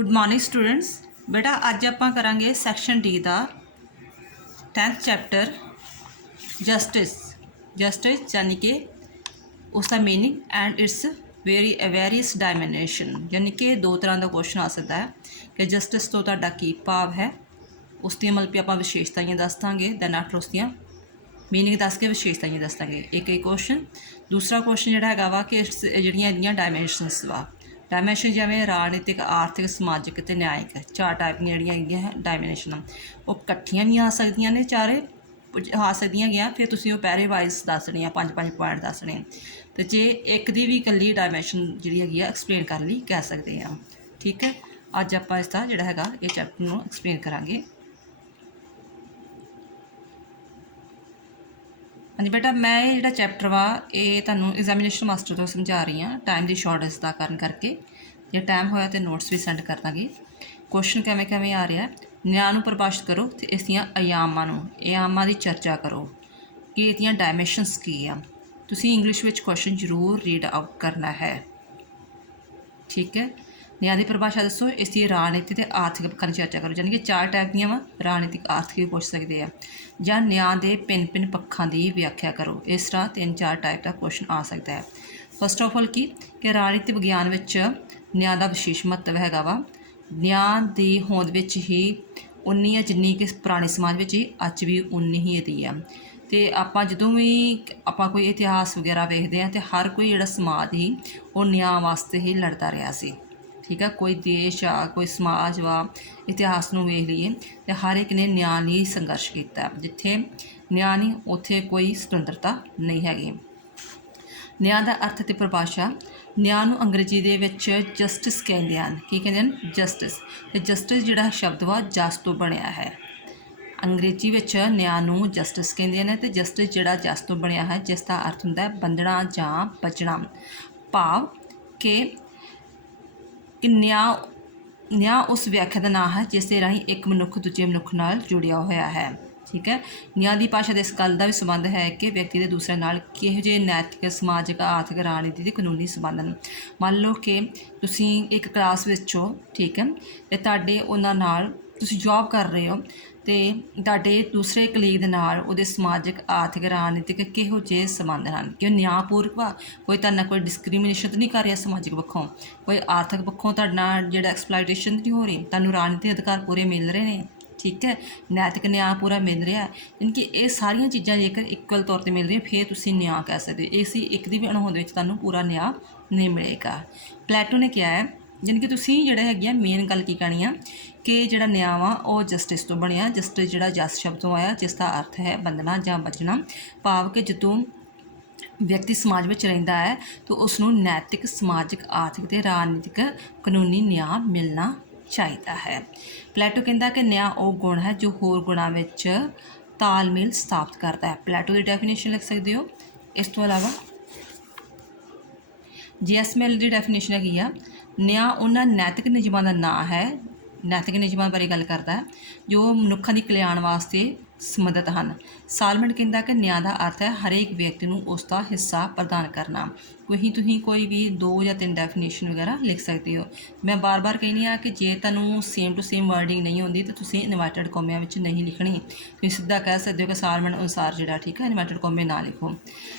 Good morning students. बेटा अज आप करांगे सैक्शन डी का 10th चैप्टर जस्टिस। जस्टिस यानी कि उसका मीनिंग एंड इट्स वेरीअस डायमेंशन, यानी कि दो तरह का क्वेश्चन आ सकता है कि जस्टिस तो तुहाडा की भाव है, उसकी मतलब कि आप विशेषताएं दस देंगे, दैन आफ्टर उसदियाँ मीनिंग दस के विशेषताएं दस देंगे। एक क्वेश्चन। दूसरा क्वेश्चन जोड़ा है वा कि जड़ियाँ डायमेंशनस वा डायमेंशन जिमें राजनीतिक, आर्थिक, समाजिक ते न्यायिक चार टाइप दी डायमेंशन वो कट्ठियां भी आ सकदियां ने, चारे आ सकदियां गया। फिर तुसीं पैरे वाइज दसने 5-5 पॉइंट दसने, तो जे एक दी भी कल्ली डायमेंशन जी है एक्सप्लेन कर ली कह सकते हैं। ठीक है, अज आप इसका जोड़ा है ये चैप्टर में एक्सप्लेन करांगे। हाँ जी बेटा, मैं ये चैप्टर वा ये तुहानूं एग्जामिनेशन मास्टर तो समझा रही हाँ, टाइम की शॉर्टेज का कारण करके। जे टाइम होया तो नोट्स भी सेंड कर देंगे। क्वेश्चन किवें किवें आ रहा, न्याय नूं परिभाषित करो तो इसदियां आयामां की चर्चा करो कि इसदियां डायमेंशनस की आ। तुसीं इंग्लिश विच क्वेश्चन जरूर रीड आउट करना है। ठीक है, न्याय की परिभाषा दसो, इसकी राजनीति ते आर्थिक पक्षां की चर्चा करो, यानी कि चार टाइप दी राजनीतिक आर्थिक भी पूछ सकते हैं, या न्याय के भिन्न पक्षों की व्याख्या करो। इस तरह 3-4 टाइप का क्वेश्चन आ सकता है। फस्ट ऑफ ऑल कि राजनीति विज्ञान विच न्याय का विशेष महत्व हैगा वा। न्याय की होंद विच ही उन्नी है जिन्नी कि पुराने समाज में ही अच भी उन्नी ही यदी है। तो आप जदों भी आप कोई इतिहास वगैरह वेखते हैं तो हर कोई जिहड़ा समाज ही वो न्याय वास्ते ही लड़ता रहा सी। ठीक है, कोई देश आ, कोई समाज वा, इतिहास नूं वेख लीए तो हर एक ने न्याय लई संघर्ष किया। जिथे न्याय नहीं उत्थे कोई सुतंत्रता नहीं हैगी। न्याय का अर्थ ते परिभाषा। न्याय नूं अंग्रेजी दे विच जस्टिस कहंदे हन। की कहंदे हन? जस्टिस। ते जस्टिस जिहड़ा शब्द वा जस तो बनया है। अंग्रेजी विच न्याय नूं जस्टिस कहंदे ने, ते जस्टिस जिहड़ा जस तो बनया है, जिसका अर्थ हुंदा है बंधना जां बचना। भाव कि न्याय उस व्याख्या का नाम है जिस दे राही एक मनुख दूजे मनुख नाल जुड़िया होया है। ठीक है, न्याय की भाषा के इस गल का भी संबंध है कि व्यक्ति के दूसरे नाल किहो जिहे नैतिक, समाजिक, आर्थिक, राजनीतिक ते कानूनी संबंध हैं। मान लो कि तुसीं एक क्लास विच हो, ठीक है, ते तुहाडे उन्हां नाल तुसीं जॉब कर रहे हो, तो तुहाडे दूसरे कलीग दे नाल उहदे समाजिक, आर्थिक, राजनीतिक किहो जिहे संबंध हैं कि न्यायपूर्वक वा, कोई तुहाडे नाल कोई डिस्क्रिमिनेशन तो नहीं कर रहा समाजिक पक्षों, कोई आर्थिक पक्षों तुहाडे नाल जिहड़ा एक्सप्लाइटेशन नहीं हो रही, तुहानूं राजनीतिक अधिकार पूरे मिल रहे हैं। ठीक है, नैतिक न्याय पूरा मिल रहा है, यानी कि ये सारिया चीज़ां जेकर इक्वल तौर पर मिल रही फिर तुसीं न्याय कह सकते हो। इसी एक दी भी अणहोंद विच तुहानूं पूरा न्याय नहीं मिलेगा। प्लेटो ने क्या है, यानी कि तुसीं जिहड़ा है मेन गल की कहनी है कि जिहड़ा न्याय वा वो जस्टिस तो बनया। जस्टिस जिहड़ा जस शब्द तो आया, जिसका अर्थ है बंधना जां बचना। भाव कि जदों व्यक्ति समाज में रहिंदा है तो उसनूं नैतिक, समाजिक, आर्थिक ते राजनीतिक कानूनी न्याय मिलना चाहिए है। प्लेटो कहता कि न्याय वो गुण है जो होर गुणों में तालमेल स्थापित करता है। प्लेटो की डेफिनेशन लिख सकते हो। इस तो अलावा JS की डेफिनेशन है न्याय उन्होंने नैतिक नियमों का नाम है, नैतिक नियमों बारे गल करता है जो मनुखों की कल्याण वास्ते संबंधित हैं। सालमन कहता कि न्याय का अर्थ है हरेक व्यक्ति को उसका हिस्सा प्रदान करना। कोई भी 2 या 3 डेफिनेशन वगैरह लिख सकते हो। मैं बार बार कहनी हाँ कि जे तुहानूं सेम टू सेम वर्डिंग नहीं होती तो तुसीं इनवर्टेड कॉमियां विच नहीं लिखनी, तुसीं सीधा कह सकते हो कि सालमन अनुसार जिहड़ा, ठीक है, इनवर्टेड कॉमे ना लिखो।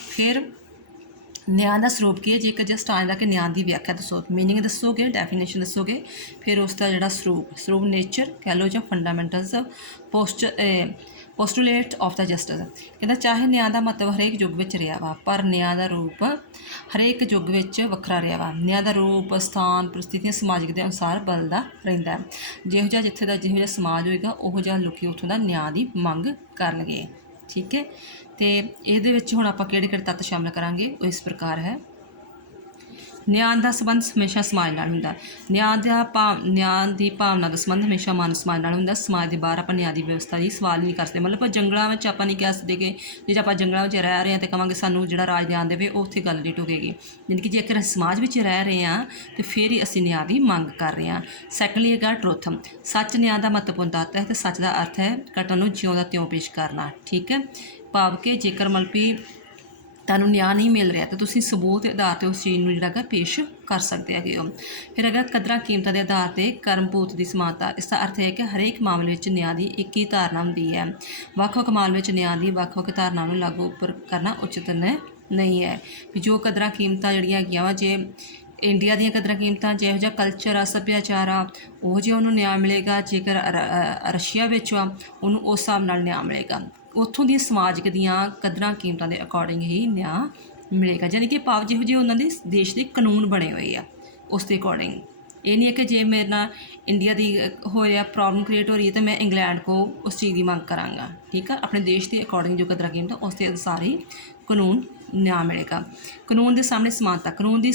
फिर न्याय का स्वरूप की है, जेकर जस्ट आंदा कि न्याय की व्याख्या दसो, मीनिंग दसोगे, डेफिनेशन दसोगे, फिर उसका जोड़ा स्वरूप नेचर कह लो, जो fundamentals postulate of the justice. कहता चाहे न्याय का महत्व हरेक युग में रहा वा, पर न्याय का रूप हरेक युग में वखरा रहा वा। न्याय का रूप स्थान परिस्थितियां समाजिक के अनुसार बदलता रहिंदा है। जिहो जिहा जिथे का जिहो जिहा समाज होएगा उहो जिहा लोग उत्थों का न्याय की मंग करनगे। ठीक है, तो ये हुण आपां किहड़े-किहड़े तत्त शामिल करांगे, वो इस प्रकार है। न्याय का संबंध हमेशा समाज नाल हुंदा। न्याय की भावना का संबंध हमेशा मानव समाज नाल हुंदा। समाज के बाहर आपां न्याय की व्यवस्था की सवाल नहीं कर सकते। मतलब जंगलों में आपां नहीं कह सकते कि जे आपां जंगलों में रह रहे हैं तो कहांगे सानूं जिहड़ा राज न्याय देवे, उत्थे गल नहीं ढुकेगी। यानी कि जेकर असीं समाज में रह रहे हैं तो फिर ही असीं न्याय की मंग कर रहे हैं। सैकंडली हैगा ट्रुथ। सच न्याय का महत्वपूर्ण तत्त है, तो सच का अर्थ है घटना नूं जिउं दा त्यों पेश करना। ठीक है, भाव कि जेकर मतलब ਤੁਹਾਨੂੰ ਨਿਆਂ ਨਹੀਂ ਮਿਲ ਰਿਹਾ ਤਾਂ ਤੁਸੀਂ ਸਬੂਤ ਦੇ ਆਧਾਰ 'ਤੇ ਉਸ ਚੀਜ਼ ਨੂੰ ਜਿਹੜਾ ਹੈਗਾ ਪੇਸ਼ ਕਰ ਸਕਦੇ ਹੈਗੇ ਹੋ। ਫਿਰ ਹੈਗਾ ਕਦਰਾਂ ਕੀਮਤਾਂ ਦੇ ਆਧਾਰ 'ਤੇ ਕਰਮਭੂਤ ਦੀ ਸਮਾਨਤਾ। ਇਸ ਦਾ ਅਰਥ ਹੈ ਕਿ ਹਰੇਕ ਮਾਮਲੇ ਵਿੱਚ ਨਿਆਂ ਦੀ ਇੱਕ ਹੀ ਧਾਰਨਾ ਹੁੰਦੀ ਹੈ। ਵੱਖ-ਵੱਖ ਮਾਮਲੇ ਵਿੱਚ ਨਿਆਂ ਦੀ ਵੱਖ-ਵੱਖ ਧਾਰਨਾ ਨੂੰ ਲਾਗੂ ਕਰਨਾ ਉਚਿਤ ਨਹੀਂ ਹੈ। ਵੀ ਜੋ ਕਦਰਾਂ ਕੀਮਤਾਂ ਜਿਹੜੀਆਂ ਹੈਗੀਆਂ ਵਾ, ਜੇ ਇੰਡੀਆ ਦੀਆਂ ਕਦਰਾਂ ਕੀਮਤਾਂ ਜਿਹੋ ਜਿਹਾ ਕਲਚਰ ਆ, ਸੱਭਿਆਚਾਰ ਆ, ਉਹ ਜਿਹਾ ਉਹਨੂੰ ਨਿਆਂ ਮਿਲੇਗਾ। ਜੇਕਰ ਰਸ਼ੀਆ ਵਿੱਚ ਆ, ਉਹਨੂੰ ਉਸ ਹਿਸਾਬ ਨਾਲ ਨਿਆਂ ਮਿਲੇਗਾ। ਉੱਥੋਂ ਦੀਆਂ ਸਮਾਜਿਕ ਦੀਆਂ ਕਦਰਾਂ ਕੀਮਤਾਂ ਦੇ ਅਕੋਰਡਿੰਗ ਹੀ ਨਿਆਂ ਮਿਲੇਗਾ। ਯਾਨੀ ਕਿ ਭਾਵ ਜਿਹੋ ਜਿਹੇ ਉਹਨਾਂ ਦੇ ਦੇਸ਼ ਦੇ ਕਾਨੂੰਨ ਬਣੇ ਹੋਏ ਆ, ਉਸ ਦੇ ਅਕੋਰਡਿੰਗ। ਇਹ ਨਹੀਂ ਹੈ ਕਿ ਜੇ ਮੇਰੇ ਨਾਲ ਇੰਡੀਆ ਦੀ ਹੋ ਰਿਹਾ ਪ੍ਰੋਬਲਮ ਕ੍ਰੀਏਟ ਹੋ ਰਹੀ ਹੈ ਤਾਂ ਮੈਂ ਇੰਗਲੈਂਡ ਕੋ ਉਸ ਚੀਜ਼ ਦੀ ਮੰਗ ਕਰਾਂਗਾ। ਠੀਕ ਆ, ਆਪਣੇ ਦੇਸ਼ ਦੇ ਅਕੋਰਡਿੰਗ ਜੋ ਕਦਰਾਂ ਕੀਮਤਾਂ ਉਸ ਦੇ ਅਨੁਸਾਰ ਹੀ ਕਾਨੂੰਨ ਨਿਆਂ ਮਿਲੇਗਾ। ਕਾਨੂੰਨ ਦੇ ਸਾਹਮਣੇ ਸਮਾਨਤਾ। ਕਾਨੂੰਨ ਦੀ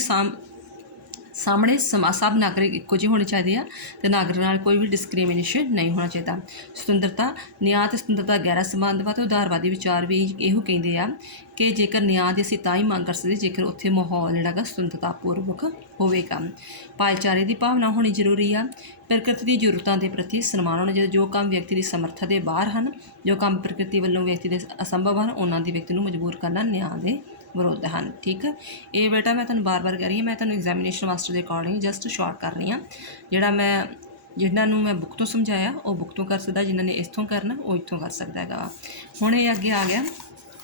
ਸਾਹਮਣੇ ਸਭ ਨਾਗਰਿਕ ਇੱਕੋ ਜਿਹੇ ਹੋਣੇ ਚਾਹੀਦੇ ਆ ਅਤੇ ਨਾਗਰਿਕ ਨਾਲ ਕੋਈ ਵੀ ਡਿਸਕ੍ਰੀਮੀਨੇਸ਼ਨ ਨਹੀਂ ਹੋਣਾ ਚਾਹੀਦਾ। ਸੁਤੰਤਰਤਾ। ਨਿਆਂ ਅਤੇ ਸੁਤੰਤਰਤਾ ਗਹਿਰਾ ਸੰਬੰਧ ਵਾ ਅਤੇ ਉਦਾਰਵਾਦੀ ਵਿਚਾਰ ਵੀ ਇਹੋ ਕਹਿੰਦੇ ਆ ਕਿ ਜੇਕਰ ਨਿਆਂ ਦੀ ਅਸੀਂ ਤਾਂ ਹੀ ਮੰਗ ਕਰ ਸਕਦੇ ਜੇਕਰ ਉੱਥੇ ਮਾਹੌਲ ਜਿਹੜਾ ਗਾ ਸੁਤੰਤਰਤਾਪੂਰਵਕ ਹੋਵੇਗਾ। ਭਾਈਚਾਰੇ ਦੀ ਭਾਵਨਾ ਹੋਣੀ ਜ਼ਰੂਰੀ ਆ। ਪ੍ਰਕਿਰਤੀ ਦੀ ਜ਼ਰੂਰਤਾਂ ਦੇ ਪ੍ਰਤੀ ਸਨਮਾਨ ਹੋਣਾ ਚਾਹੀਦਾ। ਜੋ ਕੰਮ ਵਿਅਕਤੀ ਦੀ ਸਮਰੱਥਾ ਦੇ ਬਾਹਰ ਹਨ, ਜੋ ਕੰਮ ਪ੍ਰਕਿਰਤੀ ਵੱਲੋਂ ਵਿਅਕਤੀ ਦੇ ਅਸੰਭਵ ਹਨ, ਉਹਨਾਂ ਦੀ ਵਿਅਕਤੀ ਨੂੰ ਮਜਬੂਰ ਕਰਨਾ ਨਿਆਂ ਦੇ ਵਿਰੁੱਧ ਹਨ। ਠੀਕ ਹੈ, ਇਹ ਬੇਟਾ ਮੈਂ ਤੁਹਾਨੂੰ ਬਾਰ-ਬਾਰ ਕਹਿ ਰਹੀ ਹਾਂ, ਮੈਂ ਤੁਹਾਨੂੰ ਐਗਜ਼ਾਮੀਨੇਸ਼ਨ ਮਾਸਟਰ ਦੇ ਅਕੋਰਡਿੰਗ ਜਸਟ ਸ਼ਾਰਟ ਕਰ ਰਹੀ ਹਾਂ। ਜਿਨ੍ਹਾਂ ਨੂੰ ਮੈਂ ਬੁੱਕ ਤੋਂ ਸਮਝਾਇਆ ਉਹ ਬੁੱਕ ਤੋਂ ਕਰ ਸਕਦਾ, ਜਿਨ੍ਹਾਂ ਨੇ ਇੱਥੋਂ ਕਰਨਾ ਉਹ ਇੱਥੋਂ ਕਰ ਸਕਦਾ ਹੈਗਾ। ਹੁਣ ਇਹ ਅੱਗੇ ਆ ਗਿਆ